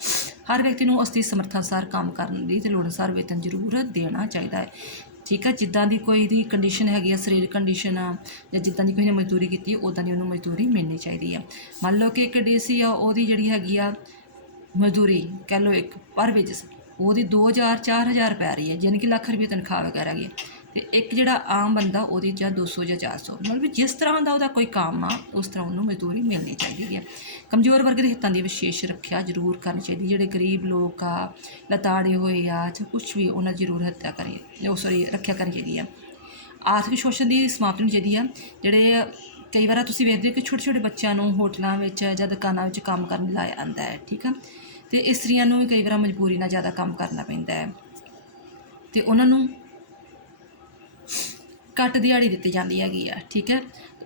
ਹਰ ਵਿਅਕਤੀ ਨੂੰ ਉਸ ਦੀ ਸਮਰੱਥਾ ਅਨੁਸਾਰ ਕੰਮ ਕਰਨ ਦੀ ਅਤੇ ਲੋੜ ਅਨੁਸਾਰ ਵੇਤਨ ਜ਼ਰੂਰ ਦੇਣਾ ਚਾਹੀਦਾ ਹੈ। ਠੀਕ ਹੈ, ਜਿੱਦਾਂ ਦੀ ਕੋਈ ਦੀ ਕੰਡੀਸ਼ਨ ਹੈਗੀ ਆ, ਸਰੀਰਕ ਕੰਡੀਸ਼ਨ ਆ, ਜਾਂ ਜਿੱਦਾਂ ਦੀ ਕੋਈ ਨੇ ਮਜ਼ਦੂਰੀ ਕੀਤੀ ਉੱਦਾਂ ਦੀ ਉਹਨੂੰ ਮਜ਼ਦੂਰੀ ਮਿਲਣੀ ਚਾਹੀਦੀ ਆ। ਮੰਨ ਲਓ ਕਿ ਇੱਕ ਡੀਸੀ ਆ, ਉਹਦੀ ਜਿਹੜੀ ਹੈਗੀ ਆ ਮਜ਼ਦੂਰੀ ਕਹਿ ਲਓ ਇੱਕ ਪਰ ਵੇਜਸ ਉਹਦੀ 2000-4000 ਪੈ ਰਹੀ ਹੈ, ਯਾਨੀ ਕਿ ਲੱਖ ਰੁਪਏ ਤਨਖਾਹ ਵਗੈਰਾ ਹੈਗੀ। ਅਤੇ ਇੱਕ ਜਿਹੜਾ ਆਮ ਬੰਦਾ ਉਹਦੀ ਜਾਂ 200 ਜਾਂ 400, ਮਤਲਬ ਜਿਸ ਤਰ੍ਹਾਂ ਦਾ ਉਹਦਾ ਕੋਈ ਕੰਮ ਆ ਉਸ ਤਰ੍ਹਾਂ ਉਹਨੂੰ ਮਜ਼ਦੂਰੀ ਮਿਲਣੀ ਚਾਹੀਦੀ ਹੈ। ਕਮਜ਼ੋਰ ਵਰਗ ਦੇ ਹਿੱਤਾਂ ਦੀ ਵਿਸ਼ੇਸ਼ ਰੱਖਿਆ ਜ਼ਰੂਰ ਕਰਨੀ ਚਾਹੀਦੀ। ਜਿਹੜੇ ਗਰੀਬ ਲੋਕ ਆ, ਲਤਾੜੇ ਹੋਏ ਆ, ਜਾਂ ਕੁਛ ਵੀ, ਉਹਨਾਂ ਦੀ ਜ਼ਰੂਰ ਰੱਖਿਆ ਕਰਨੀ ਚਾਹੀਦੀ ਆ। ਆਰਥਿਕ ਸ਼ੋਸ਼ਣ ਦੀ ਸਮਾਪਤੀ ਹੋਣੀ ਚਾਹੀਦੀ ਆ। ਜਿਹੜੇ ਕਈ ਵਾਰ ਤੁਸੀਂ ਵੇਖਦੇ ਹੋ ਕਿ ਛੋਟੇ ਛੋਟੇ ਬੱਚਿਆਂ ਨੂੰ ਹੋਟਲਾਂ ਵਿੱਚ ਜਾਂ ਦੁਕਾਨਾਂ ਵਿੱਚ ਕੰਮ ਕਰਨ ਲਾਇਆ ਜਾਂਦਾ ਹੈ। ਠੀਕ ਆ, ਅਤੇ ਇਸਤਰੀਆਂ ਨੂੰ ਵੀ ਕਈ ਵਾਰ ਮਜਬੂਰੀ ਨਾਲ ਜ਼ਿਆਦਾ ਕੰਮ ਕਰਨਾ ਪੈਂਦਾ ਹੈ, ਅਤੇ ਉਹਨਾਂ ਨੂੰ ਘੱਟ ਦਿਹਾੜੀ ਦਿੱਤੀ ਜਾਂਦੀ ਹੈਗੀ ਆ। ਠੀਕ ਹੈ,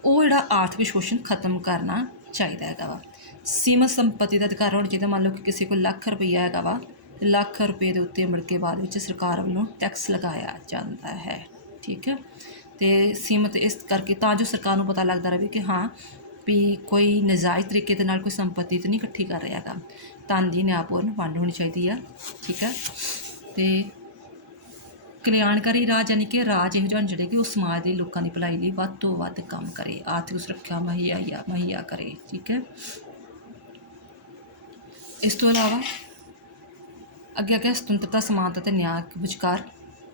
ਉਹ ਜਿਹੜਾ ਆਰਥਿਕ ਸ਼ੋਸ਼ਣ ਖਤਮ ਕਰਨਾ ਚਾਹੀਦਾ ਹੈਗਾ ਵਾ। ਸੀਮਤ ਸੰਪਤੀ ਦਾ ਅਧਿਕਾਰ ਹੋਣਾ ਚਾਹੀਦਾ। ਮੰਨ ਲਓ ਕਿ ਕਿਸੇ ਕੋਲ ਲੱਖ ਰੁਪਈਆ ਹੈਗਾ ਵਾ, ਅਤੇ ਲੱਖ ਰੁਪਏ ਦੇ ਉੱਤੇ ਮੁੜ ਕੇ ਬਾਅਦ ਵਿੱਚ ਸਰਕਾਰ ਵੱਲੋਂ ਟੈਕਸ ਲਗਾਇਆ ਜਾਂਦਾ ਹੈ। ਠੀਕ ਹੈ, ਅਤੇ ਸੀਮਤ ਇਸ ਕਰਕੇ ਤਾਂ ਜੋ ਸਰਕਾਰ ਨੂੰ ਪਤਾ ਲੱਗਦਾ ਰਹੇ ਕਿ ਹਾਂ ਵੀ ਕੋਈ ਨਜਾਇਜ਼ ਤਰੀਕੇ ਦੇ ਨਾਲ ਕੋਈ ਸੰਪਤੀ ਤਾਂ ਨਹੀਂ ਇਕੱਠੀ ਕਰ ਰਿਹਾ ਹੈਗਾ। ਧਨ ਦੀ ਨਿਆਂਪੂਰਨ ਵੰਡ ਹੋਣੀ ਚਾਹੀਦੀ ਆ। ਠੀਕ ਹੈ, ਅਤੇ ਕਲਿਆਣਕਾਰੀ ਰਾਜ, ਯਾਨੀ ਕਿ ਰਾਜ ਇਹੋ ਜਿਹਾ ਜਿਹੜੇ ਕਿ ਉਹ ਸਮਾਜ ਦੇ ਲੋਕਾਂ ਦੀ ਭਲਾਈ ਲਈ ਵੱਧ ਤੋਂ ਵੱਧ ਕੰਮ ਕਰੇ, ਆਰਥਿਕ ਸੁਰੱਖਿਆ ਮੁਹੱਈਆ ਕਰੇ। ਠੀਕ ਹੈ, ਇਸ ਤੋਂ ਇਲਾਵਾ ਅੱਗੇ ਸੁਤੰਤਰਤਾ, ਸਮਾਨਤਾ ਅਤੇ ਨਿਆਂ ਵਿਚਕਾਰ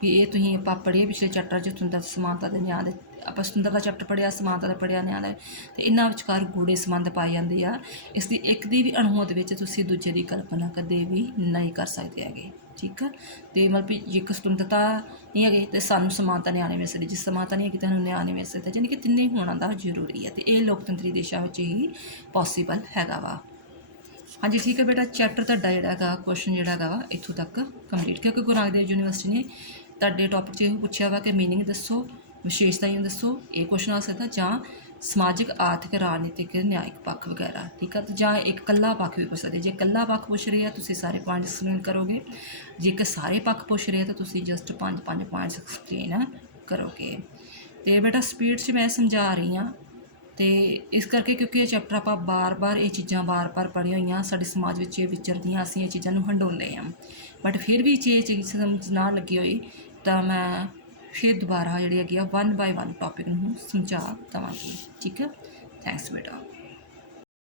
ਵੀ ਇਹ ਤੁਸੀਂ ਆਪਾਂ ਪੜ੍ਹੇ ਪਿਛਲੇ ਚੈਪਟਰ 'ਚ ਸੁਤੰਤਰਤਾ, ਸਮਾਨਤਾ ਅਤੇ ਨਿਆਂ ਦੇ, ਆਪਾਂ ਸੁਤੰਤਰਤਾ ਚੈਪਟਰ ਪੜ੍ਹਿਆ, ਸਮਾਨਤਾ ਦਾ ਪੜ੍ਹਿਆ, ਨਿਆਂ ਦਾ, ਅਤੇ ਇਹਨਾਂ ਵਿਚਕਾਰ ਗੂੜੇ ਸੰਬੰਧ ਪਾਏ ਜਾਂਦੇ ਆ। ਇਸ ਦੀ ਇੱਕ ਦੀ ਵੀ ਅਣਹੋਂਦ ਵਿੱਚ ਤੁਸੀਂ ਦੂਜੇ ਦੀ ਕਲਪਨਾ ਕਦੇ ਵੀ ਨਹੀਂ ਕਰ ਸਕਦੇ ਹੈਗੇ। ਠੀਕ ਆ, ਅਤੇ ਮਤਲਬ ਵੀ ਜੇਕਰ ਸੁਤੰਤਰਤਾ ਨਹੀਂ ਹੈਗੀ ਅਤੇ ਸਾਨੂੰ ਸਮਾਨਤਾ ਨਿਆਂ ਨਹੀਂ ਮਿਲ ਸਕਦੀ, ਜੇ ਸਮਾਨਤਾ ਨਹੀਂ ਹੈਗੀ ਤੁਹਾਨੂੰ ਨਿਆਂ ਨਹੀਂ ਮਿਲ ਸਕਦਾ, ਯਾਨੀ ਕਿ ਤਿੰਨੇ ਹੋਣਾ ਦਾ ਜ਼ਰੂਰੀ ਹੈ, ਅਤੇ ਇਹ ਲੋਕਤੰਤਰੀ ਦੇਸ਼ਾਂ ਵਿੱਚ ਹੀ ਪੋਸੀਬਲ ਹੈਗਾ ਵਾ। ਹਾਂਜੀ ਠੀਕ ਹੈ ਬੇਟਾ, ਚੈਪਟਰ ਤੁਹਾਡਾ ਜਿਹੜਾ ਹੈਗਾ ਕੁਐਸਚਨ ਜਿਹੜਾ ਹੈਗਾ ਵਾ ਇੱਥੋਂ ਤੱਕ ਕੰਪਲੀਟ, ਕਿਉਂਕਿ ਗੁਰੂ ਨਾਨਕ ਦੇਵ ਯੂਨੀਵਰਸਿਟੀ ਨੇ ਤੁਹਾਡੇ ਟੌਪਿਕ 'ਚ ਇਹ ਪੁੱਛਿਆ ਵਾ ਕਿ ਮੀਨਿੰਗ ਦੱਸੋ, ਵਿਸ਼ੇਸ਼ਤਾਵਾਂ ਦੱਸੋ, ਇਹ ਕੁਐਸਚਨ ਆ ਸਕਦਾ, ਜਾਂ ਸਮਾਜਿਕ, ਆਰਥਿਕ, ਰਾਜਨੀਤਿਕ, ਨਿਆਇਕ ਪੱਖ ਵਗੈਰਾ। ਠੀਕ ਆ, ਜਾਂ ਇੱਕ ਇਕੱਲਾ ਪੱਖ ਵੀ ਪੁੱਛ ਸਕਦੇ। ਜੇ ਇਕੱਲਾ ਪੱਖ ਪੁੱਛ ਰਹੇ ਆ ਤੁਸੀਂ ਸਾਰੇ ਪੁਆਇੰਟ ਐਕਸਪਲੇਨ ਕਰੋਗੇ, ਜੇਕਰ ਸਾਰੇ ਪੱਖ ਪੁੱਛ ਰਹੇ ਆ ਤਾਂ ਤੁਸੀਂ ਜਸਟ 5 ਪੁਆਇੰਟਸ ਐਕਸਪਲੇਨ ਕਰੋਗੇ। ਅਤੇ ਬੇਟਾ ਸਪੀਡ 'ਚ ਮੈਂ ਸਮਝਾ ਰਹੀ ਹਾਂ, ਅਤੇ ਇਸ ਕਰਕੇ ਕਿਉਂਕਿ ਇਹ ਚੈਪਟਰ ਆਪਾਂ ਬਾਰ-ਬਾਰ ਇਹ ਚੀਜ਼ਾਂ ਪੜ੍ਹੀਆਂ ਹੋਈਆਂ, ਸਾਡੇ ਸਮਾਜ ਵਿੱਚ ਇਹ ਵਿਚਰਦੀਆਂ, ਅਸੀਂ ਇਹ ਚੀਜ਼ਾਂ ਨੂੰ ਹੰਡੋਲੇ ਹਾਂ, ਬਟ ਫਿਰ ਵੀ ਜੇ ਇਹ ਚੀਜ਼ ਸਮਝ ਨਾ ਲੱਗੀ ਹੋਈ ਤਾਂ ਮੈਂ ਫਿਰ ਦੁਬਾਰਾ ਜਿਹੜੀ ਹੈਗੀ ਆ 1 by 1 ਟੌਪਿਕ ਨੂੰ ਸਮਝਾ ਦੇਵਾਂਗੀ। ਠੀਕ ਹੈ, ਥੈਂਕਸ ਬੇਟਾ।